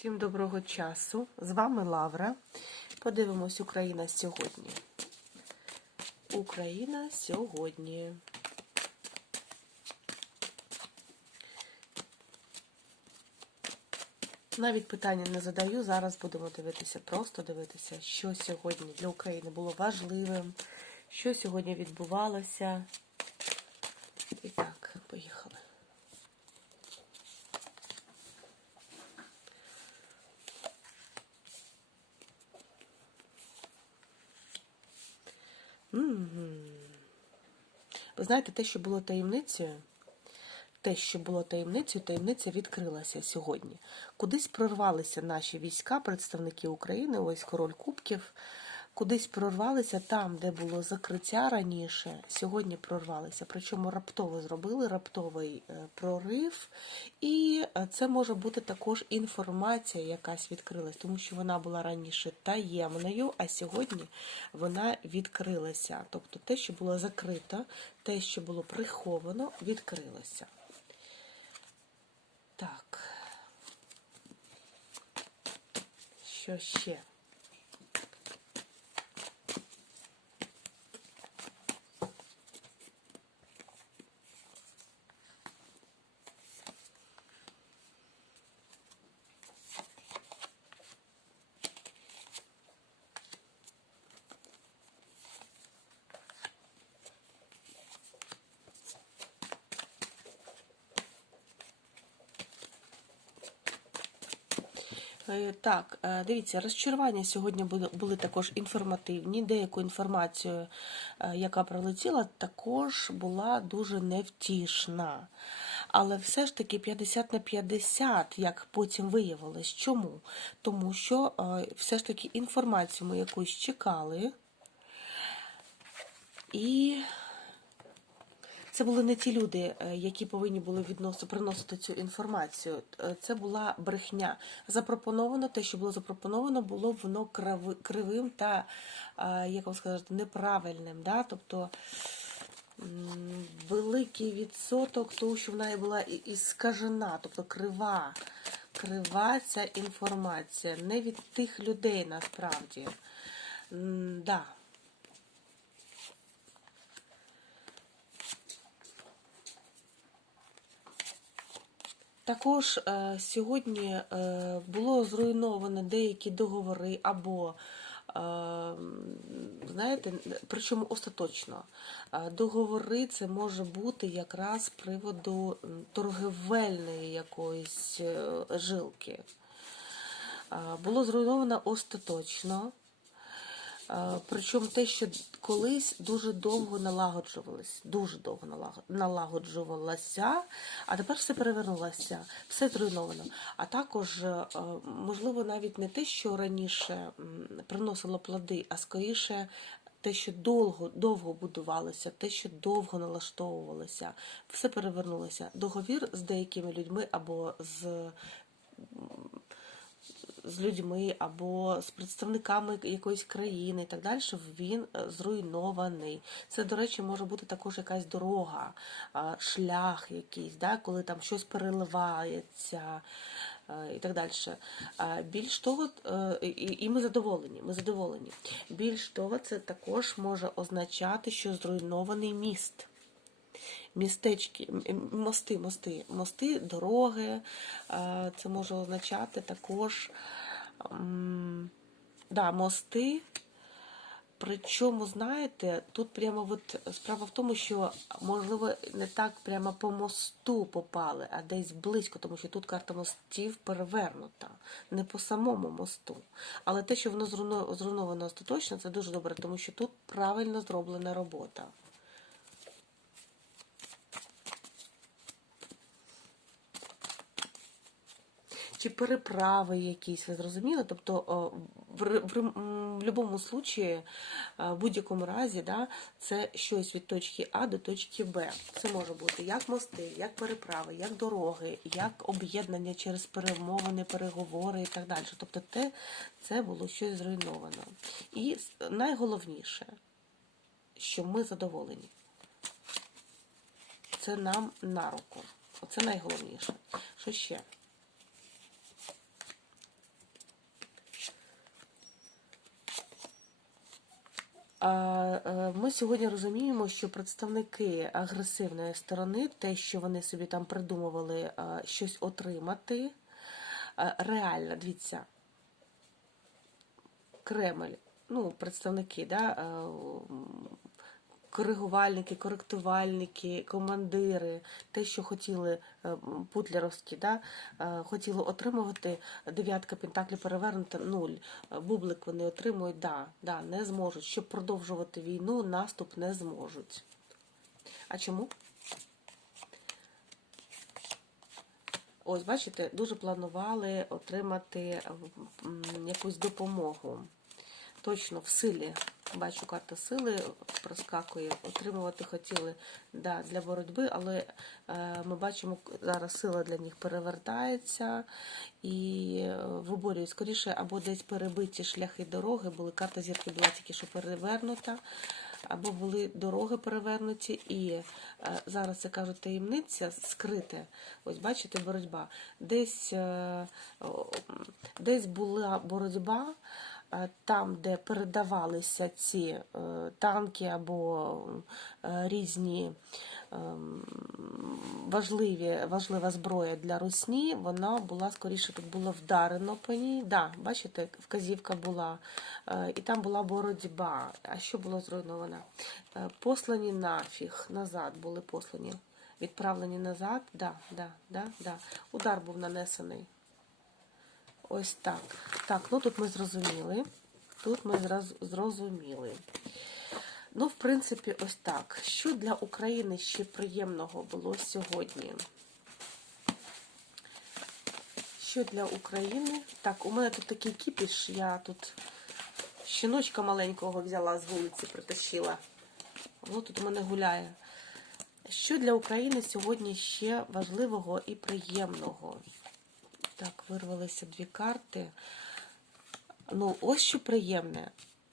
Всім доброго часу. З вами Лавра. Подивимось Україна сьогодні. Україна сьогодні. Навіть питання не задаю. Зараз будемо дивитися, просто дивитися, що сьогодні для України було важливим, що сьогодні відбувалося. І так, поїхали. Ви знаєте, те, що було таємницею, те, що було таємницею, таємниця відкрилася сьогодні. Кудись прорвалися наші війська, представники України, ось король Кубків, кудись прорвалися там, де було закриття раніше, сьогодні прорвалися. Причому раптово зробили раптовий е, прорив, і е, це може бути також інформація, якась відкрилась, тому що вона була раніше таємною, а сьогодні вона відкрилася. Тобто те, що було закрито, те, що було приховано, відкрилося. Так. Що ще? Так, е, дивіться, розчарування сьогодні були, також інформативні. Деяку інформацію, е, яка пролетіла, також була дуже невтішна. Але все ж таки 50 на 50, як потім виявилось. Чому? Тому що е, все ж таки інформацію ми якусь чекали. І це були не ті люди, е, які повинні були відносити, приносити цю інформацію. Е, Це була брехня. Запропоновано те, що було запропоновано, було воно кривим та, е, як вам сказати, неправильним. Да? Тобто великий відсоток того, що вона і була і скажена, тобто крива. Крива ця інформація. Не від тих людей насправді. Да. Також е, сьогодні е, було зруйновано деякі договори або, е, знаєте, причому остаточно. Договори це може бути якраз з приводу торгівельної якоїсь жилки. Було зруйновано остаточно. Е, Причому те, що колись дуже довго налагоджувалось, дуже довго налаго- налагоджувалося, а тепер все перевернулося, все зруйновано. А також, е, можливо, навіть не те, що раніше приносило плоди, а скоріше те, що довго, довго будувалося, те, що довго налаштовувалося, все перевернулося. Договір з деякими людьми або з з людьми або з представниками якоїсь країни і так далі, він е, зруйнований. Це, до речі, може бути також якась дорога, шлях якийсь, да, коли там щось переливається е, і так далі. Більш того, е, і ми задоволені. Ми задоволені. Більш того, це також може означати, що зруйнований міст містечки, мости, мости, мости, дороги. Це може означати також да, мости. Причому, знаєте, тут прямо от справа в тому, що можливо не так прямо по мосту попали, а десь близько, тому що тут карта мостів перевернута, не по самому мосту. Але те, що воно зруйновано остаточно, це дуже добре, тому що тут правильно зроблена робота. Чи переправи якісь, ви зрозуміли? Тобто в, в, в будь-якому случаї, е, в будь-якому разі, да, це щось від точки А до точки Б. Це може бути як мости, як переправи, як дороги, як об'єднання через перемовини, переговори і так далі. Тобто те, це було щось зруйновано. І найголовніше, що ми задоволені. Це нам на руку. Оце найголовніше. Що ще? Ми сьогодні розуміємо, що представники агресивної сторони, те, що вони собі там придумували е, щось отримати, е, реально, дивіться, Кремль, ну, представники, да, е, коригувальники, коректувальники, командири, те, що хотіли е, путлеровські, да, е, хотіли отримувати дев'ятка пентаклів перевернута нуль. Е, Бублик вони отримують, да, да, не зможуть. Щоб продовжувати війну, наступ не зможуть. А чому? Ось, бачите, дуже планували отримати якусь допомогу. Точно в силі. Бачу, карта сили проскакує. Отримувати хотіли да, для боротьби, але е, ми бачимо, зараз сила для них перевертається і е, виборюють скоріше, або десь перебиті шляхи дороги, були карта зірки була тільки що перевернута, або були дороги перевернуті, і е, зараз це кажуть таємниця скрите. Ось бачите, боротьба. Десь, е, десь була боротьба. Е, Там, де передавалися ці е, танки або е, різні ем, важливі, важлива зброя для русні, вона була скоріше тут було вдарено по ній. Да, бачите, вказівка була, і там була боротьба. А що було зруйновано? Послані нафіг, назад були послані. Відправлені назад, да, да, да, да. Удар був нанесений. Ось так. Так, ну тут ми зрозуміли. Тут ми зрозуміли. Ну, в принципі, ось так. Що для України ще приємного було сьогодні? Що для України? Так, у мене тут такий кіпіш, я тут щіночка маленького взяла з вулиці, притащила. Воно тут у мене гуляє. Що для України сьогодні ще важливого і приємного? Так, вирвалися дві карти. Ну, ось що приємне.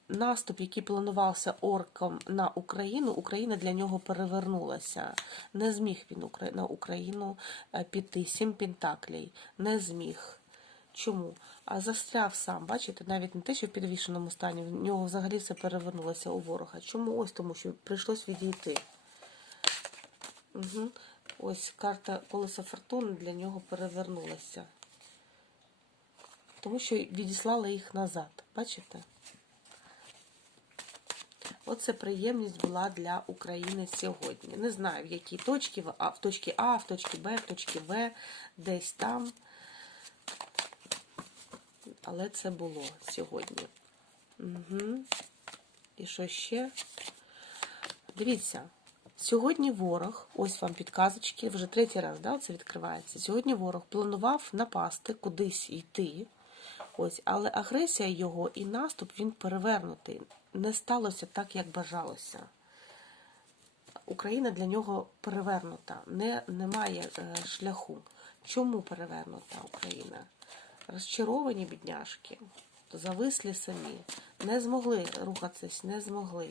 Наступ, який планувався орком на Україну, Україна для нього перевернулася. Не зміг він на Україну е, піти сім пентаклей. Не зміг. Чому? А застряв сам, бачите, навіть не те, що в підвішеному стані, в нього взагалі все перевернулося у ворога. Чому? Ось тому, що прийшлось відійти. Угу. Ось карта колеса фортуни для нього перевернулася. Тому що відіслали їх назад. Бачите? Оце приємність була для України сьогодні. Не знаю, в якій точці, в точці А, в точці Б, в точці В, десь там. Але це було сьогодні. Угу. І що ще? Дивіться, сьогодні ворог, ось вам підказочки, вже третій раз да, це відкривається. Сьогодні ворог планував напасти, кудись йти. Ось, але агресія його і наступ він перевернутий. Не сталося так, як бажалося. Україна для нього перевернута, не, немає е, шляху. Чому перевернута Україна? Розчаровані бідняшки, завислі самі, не змогли рухатись, не змогли,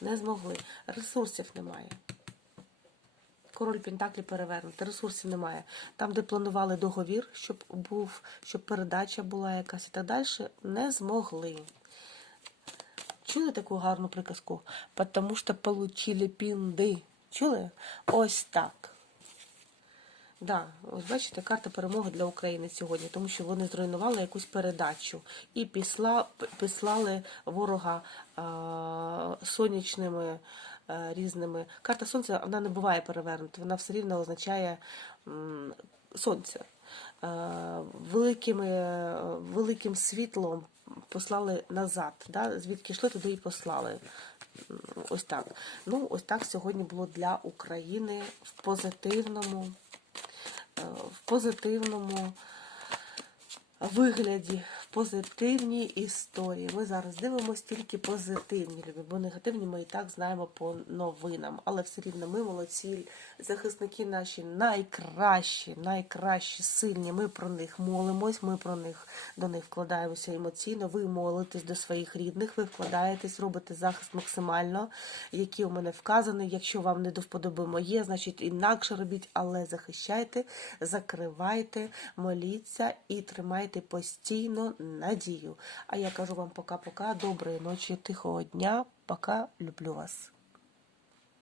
не змогли. Ресурсів немає. Король Пентаклі перевернути, ресурсів немає. Там, де планували договір, щоб був, щоб передача була якась і так далі, не змогли. Чули таку гарну приказку? Потому що получили пінди. Чули? Ось так. Да, ось бачите, карта перемоги для України сьогодні, тому що вони зруйнували якусь передачу і післа, післали ворога а, сонячними різними. Карта сонця вона не буває перевернута, вона все рівно означає сонце. Е, Великими, е, великим світлом послали назад. Да? Звідки йшли, туди і послали. Ось так. Ну, ось так сьогодні було для України в позитивному е, в позитивному вигляді, в позитивній історії. Ми зараз дивимося тільки позитивні любі, бо негативні ми і так знаємо по новинам. Але все рівно ми молодці, захисники наші найкращі, найкращі, сильні. Ми про них молимось, ми про них до них вкладаємося емоційно. Ви молитесь до своїх рідних, ви вкладаєтесь, робите захист максимально, який у мене вказаний. Якщо вам не до вподоби моє, значить інакше робіть, але захищайте, закривайте, моліться і тримайте постійно надію. А я кажу вам пока-пока, доброї ночі, тихого дня. Пока, люблю вас.